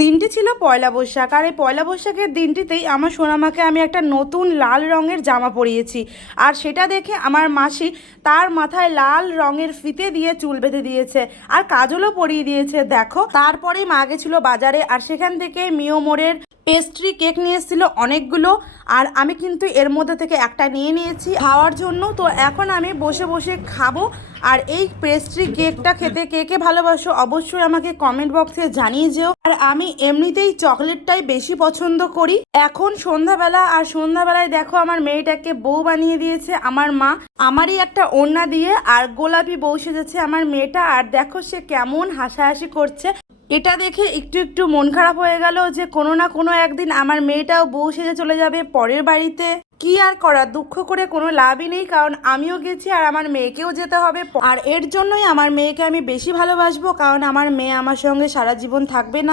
দিনটি ছিল পয়লা বৈশাখ। আর এই পয়লা বৈশাখের দিনটিতেই আমার সোনামাকে আমি একটা নতুন লাল রঙের জামা পরিয়েছি। আর সেটা দেখে আমার মাসি তার মাথায় লাল রঙের ফিতে দিয়ে চুল বেঁধে দিয়েছে আর কাজলও পরিয়ে দিয়েছে, দেখো। তারপরেই মা গেছিল বাজারে আর সেখান থেকে মিও মোড়ের পেস্ট্রি কেক নিয়ে এসেছিল অনেকগুলো, আর আমি কিন্তু এর মধ্যে থেকে একটা নিয়ে নিয়েছি খাওয়ার জন্য। তো এখন আমি বসে বসে খাব, আর এই পেস্ট্রি কেকটা খেতে কে কে ভালোবাসো অবশ্যই আমাকে কমেন্ট বক্সে জানিয়ে যেও। আর আমি এমনিতেই চকলেটটাই বেশি পছন্দ করি। এখন সন্ধ্যাবেলা, আর সন্ধ্যাবেলায় দেখো আমার মেয়েটাকে বউ বানিয়ে দিয়েছে আমার মা। আমারই একটা ওড়না দিয়ে, আর গোলাপি বউ সেজেছে আমার মেয়েটা, আর দেখো সে কেমন হাসাহাসি করছে। এটা দেখে একটু একটু মন খারাপ হয়ে গেল যে কোনো না কোনো একদিন আমার মেয়েটাও বউ সেজে চলে যাবে পরের বাড়িতে। কি আর করা দুঃখ করে কোনো লাভই নেই, কারণ আমিও গেছি আর আমার মেয়েকেও যেতে হবে। আর এর জন্যই আমার মেয়েকে আমি বেশি ভালোবাসবো, কারণ আমার মেয়ে আমার সঙ্গে সারা জীবন থাকবে না।